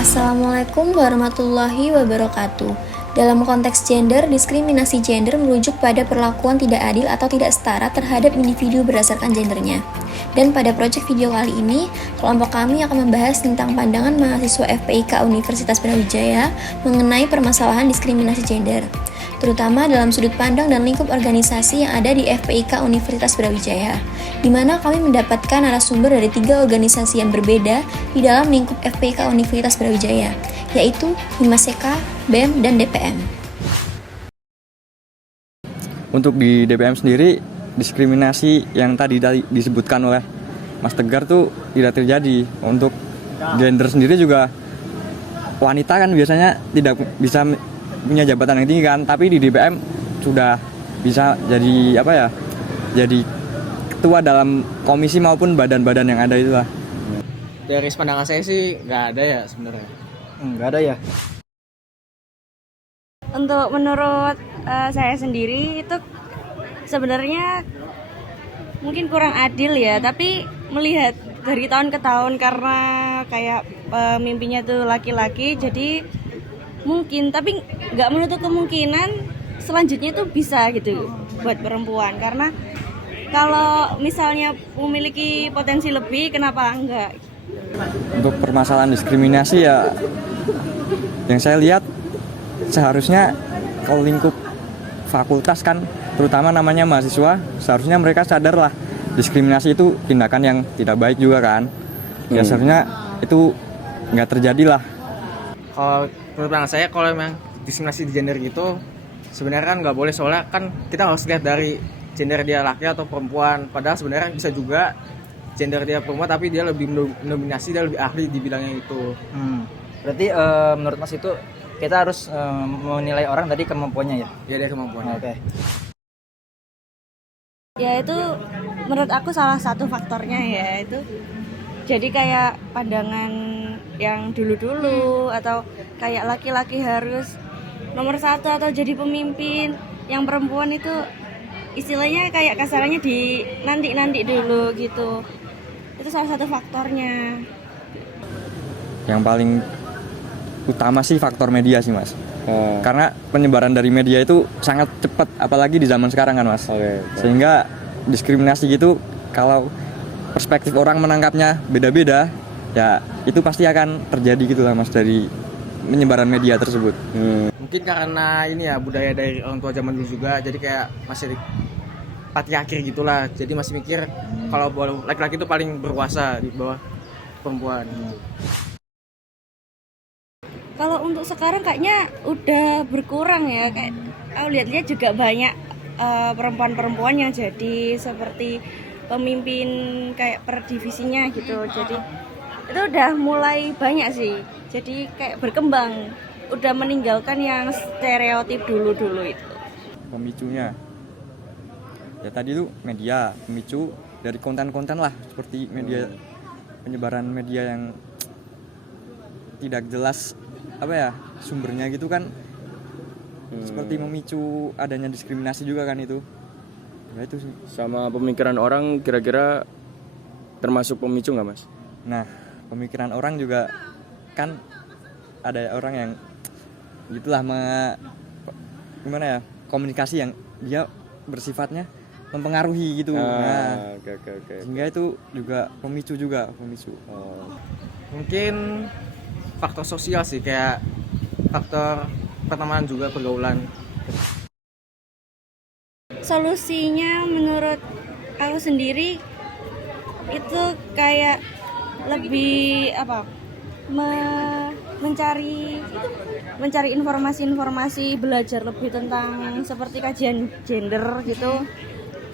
Assalamualaikum warahmatullahi wabarakatuh. Dalam konteks gender, diskriminasi gender merujuk pada perlakuan tidak adil atau tidak setara terhadap individu berdasarkan gendernya. Dan pada proyek video kali ini, kelompok kami akan membahas tentang pandangan mahasiswa FPIK Universitas Brawijaya mengenai permasalahan diskriminasi gender, terutama dalam sudut pandang dan lingkup organisasi yang ada di FPIK Universitas Brawijaya, di mana kami mendapatkan narasumber dari 3 organisasi yang berbeda di dalam lingkup FPIK Universitas Brawijaya, yaitu Himaseka, BEM, dan DPM. Untuk di DPM sendiri, diskriminasi yang tadi disebutkan oleh Mas Tegar tuh tidak terjadi. Untuk gender sendiri juga wanita kan biasanya tidak bisa punya jabatan yang tinggi kan, tapi di DPM sudah bisa jadi jadi ketua dalam komisi maupun badan-badan yang ada itulah. Dari pandangan saya sih nggak ada ya sebenarnya. Nggak ada ya. Untuk menurut saya sendiri itu sebenarnya mungkin kurang adil ya, tapi melihat dari tahun ke tahun karena kayak pemimpinnya tuh laki-laki, jadi mungkin, tapi nggak menutup kemungkinan selanjutnya itu bisa gitu buat perempuan, karena kalau misalnya memiliki potensi lebih, kenapa enggak? Untuk permasalahan diskriminasi ya, yang saya lihat seharusnya kalau lingkup fakultas kan, terutama namanya mahasiswa, seharusnya mereka sadar lah diskriminasi itu tindakan yang tidak baik juga kan. Ya seharusnya itu nggak terjadi lah. Kalau menurut pandangan saya, kalau memang diskriminasi di gender gitu sebenarnya kan nggak boleh, soalnya kan kita harus lihat dari gender dia laki atau perempuan. Padahal sebenarnya bisa juga gender dia perempuan tapi dia lebih mendominasi, dia lebih ahli di bidangnya itu. Berarti menurut Mas itu kita harus menilai orang dari kemampuannya ya? Ya, dia kemampuannya. Oke. Ya itu menurut aku salah satu faktornya ya, itu jadi kayak pandangan yang dulu-dulu, atau kayak laki-laki harus nomor 1 atau jadi pemimpin, yang perempuan itu istilahnya kayak kasarannya di nanti dulu gitu. Itu salah satu faktornya. Yang paling utama sih faktor media sih Mas. Karena penyebaran dari media itu sangat cepat, apalagi di zaman sekarang kan Mas. Sehingga diskriminasi gitu, kalau perspektif orang menangkapnya beda-beda, ya itu pasti akan terjadi gitu lah Mas, dari penyebaran media tersebut. Mungkin karena ini ya budaya dari orang tua zaman dulu juga, jadi kayak masih patriarki gitulah. Jadi masih mikir kalau laki-laki itu paling berkuasa di bawah perempuan. Kalau untuk sekarang kayaknya udah berkurang ya, kayak aku lihat-lihat juga banyak perempuan-perempuan yang jadi seperti pemimpin kayak per divisinya gitu. Jadi itu udah mulai banyak sih, jadi kayak berkembang, udah meninggalkan yang stereotip dulu-dulu itu. Pemicunya ya tadi tuh media, pemicu dari konten-konten lah, seperti media, penyebaran media yang tidak jelas sumbernya gitu kan, seperti memicu adanya diskriminasi juga kan itu. Ya itu sih. Sama pemikiran orang kira-kira termasuk pemicu nggak Mas? Nah, pemikiran orang juga kan ada orang yang gitulah komunikasi yang dia bersifatnya mempengaruhi gitu. Oke. Sehingga itu juga pemicu. Mungkin faktor sosial sih, kayak faktor pertemanan juga, pergaulan. Solusinya menurut aku sendiri itu kayak lebih mencari informasi-informasi, belajar lebih tentang seperti kajian gender gitu,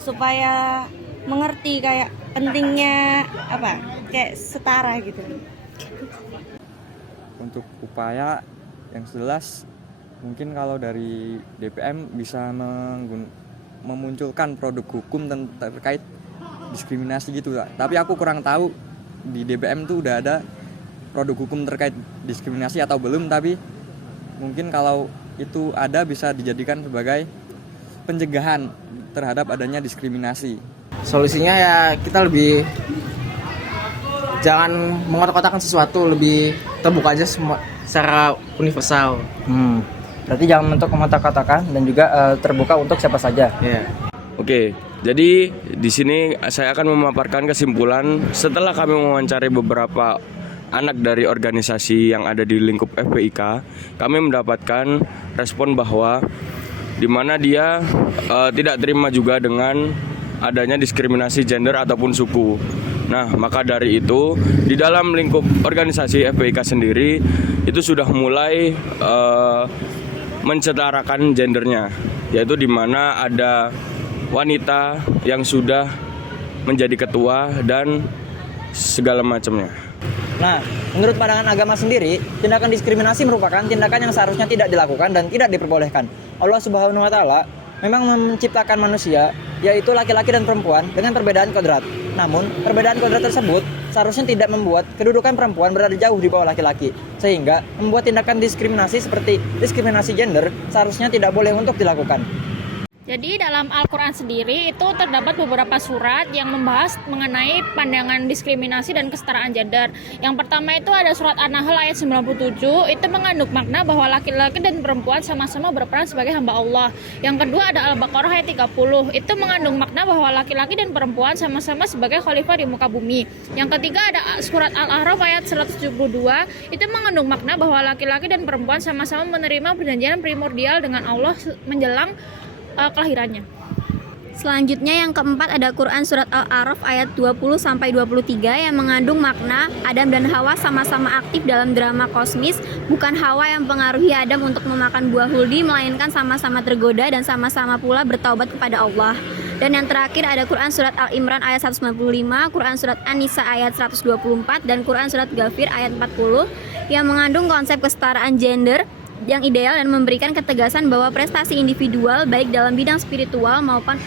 supaya mengerti kayak pentingnya kayak setara gitu. Untuk upaya yang jelas, mungkin kalau dari DPM bisa memunculkan produk hukum terkait diskriminasi gitu lah. Tapi aku kurang tahu di DPM tuh udah ada produk hukum terkait diskriminasi atau belum, tapi mungkin kalau itu ada bisa dijadikan sebagai pencegahan terhadap adanya diskriminasi. Solusinya ya kita lebih jangan mengotak-kotakan sesuatu, lebih terbuka aja semua secara universal. Berarti jangan untuk memotak-kotakan dan juga terbuka untuk siapa saja. Ya. Oke, jadi di sini saya akan memaparkan kesimpulan setelah kami mewawancari beberapa anak dari organisasi yang ada di lingkup FPIK. Kami mendapatkan respon bahwa di mana dia tidak terima juga dengan adanya diskriminasi gender ataupun suku. Nah, maka dari itu di dalam lingkup organisasi FPIK sendiri itu sudah mulai mensetarakan gendernya, yaitu di mana ada wanita yang sudah menjadi ketua dan segala macamnya. Nah, menurut pandangan agama sendiri, tindakan diskriminasi merupakan tindakan yang seharusnya tidak dilakukan dan tidak diperbolehkan. Allah Subhanahu wa taala memang menciptakan manusia, yaitu laki-laki dan perempuan dengan perbedaan kodrat. Namun, perbedaan kodrat tersebut seharusnya tidak membuat kedudukan perempuan berada jauh di bawah laki-laki, sehingga membuat tindakan diskriminasi seperti diskriminasi gender seharusnya tidak boleh untuk dilakukan. Jadi dalam Al-Quran sendiri itu terdapat beberapa surat yang membahas mengenai pandangan diskriminasi dan kesetaraan gender. Yang pertama itu ada surat An-Nahl ayat 97, itu mengandung makna bahwa laki-laki dan perempuan sama-sama berperan sebagai hamba Allah. Yang kedua ada Al-Baqarah ayat 30, itu mengandung makna bahwa laki-laki dan perempuan sama-sama sebagai khalifah di muka bumi. Yang ketiga ada surat Al-A'raf ayat 172, itu mengandung makna bahwa laki-laki dan perempuan sama-sama menerima perjanjian primordial dengan Allah menjelang kelahirannya. Selanjutnya yang keempat ada Quran surat Al-A'raf ayat 20-23 yang mengandung makna Adam dan Hawa sama-sama aktif dalam drama kosmis, bukan Hawa yang mempengaruhi Adam untuk memakan buah huldi, melainkan sama-sama tergoda dan sama-sama pula bertaubat kepada Allah. Dan yang terakhir ada Quran surat Al-Imran ayat 195, Quran surat An-Nisa ayat 124 dan Quran surat Ghafir ayat 40 yang mengandung konsep kesetaraan gender yang ideal dan memberikan ketegasan bahwa prestasi individual baik dalam bidang spiritual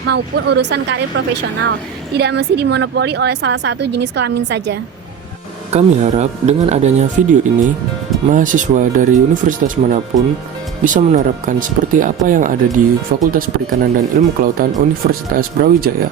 maupun urusan karir profesional tidak mesti dimonopoli oleh salah satu jenis kelamin saja. Kami harap dengan adanya video ini, mahasiswa dari universitas manapun bisa menerapkan seperti apa yang ada di Fakultas Perikanan dan Ilmu Kelautan Universitas Brawijaya.